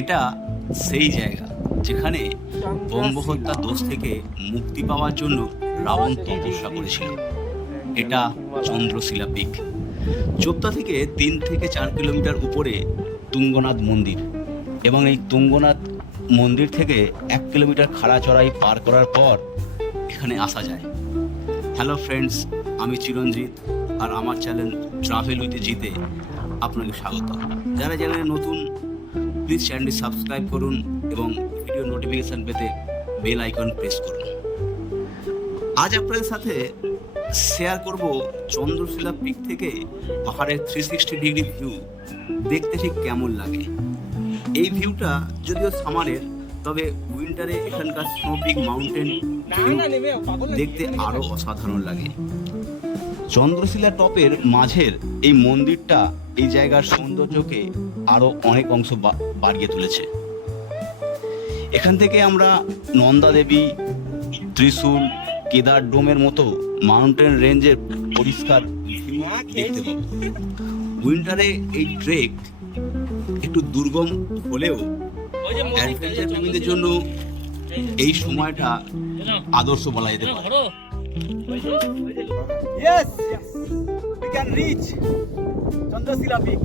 এটা সেই জায়গা যেখানে ব্রহ্মহত্যার দোষ থেকে মুক্তি পাওয়ার জন্য রাবণ তপস্যা করেছিল। এটা চন্দ্রশিলা পিক। চোপতা থেকে 3 থেকে 4 কিলোমিটার উপরে তুঙ্গনাথ মন্দির, এবং এই তুঙ্গনাথ মন্দির থেকে 1 কিলোমিটার খাড়া চড়াই পার করার পর এখানে আসা যায়। হ্যালো ফ্রেন্ডস, আমি চিরঞ্জিত, আর আমার চ্যানেল ট্রাভেল উইথ জিতে আপনাকে স্বাগত। যারা চ্যানেলে নতুন, প্লিজ চ্যানেলটি সাবস্ক্রাইব করুন এবং ভিডিও নোটিফিকেশান পেতে বেল আইকন প্রেস করুন। আজ আপনাদের সাথে শেয়ার করব চন্দ্রশিলা পিক থেকে পাহাড়ের 360 ডিগ্রি ভিউ দেখতে ঠিক কেমন লাগে। এই ভিউটা যদিও সামারের, তবে উইন্টারে এখানকার স্নোপিক মাউন্টেন দেখতে আরও অসাধারণ লাগে। চন্দ্রশিলা টপের মাঝের এই মন্দিরটা এই জায়গার সৌন্দর্যকে আরও অনেক অংশ বাড়িয়ে তুলেছে। এখান থেকে আমরা নন্দা দেবী, ত্রিশূল, কেদার ডোমের মতো মাউন্টেন রেঞ্জের পরিষ্কার ভিউ দেখতে পাব। উইন্টারে এই ট্রেক একটু দুর্গম হলেও অ্যাডভেঞ্চার প্রেমীদের জন্য এই সময়টা আদর্শ বলা যেতে পারে। Yes, we can reach Chandrashila Peak.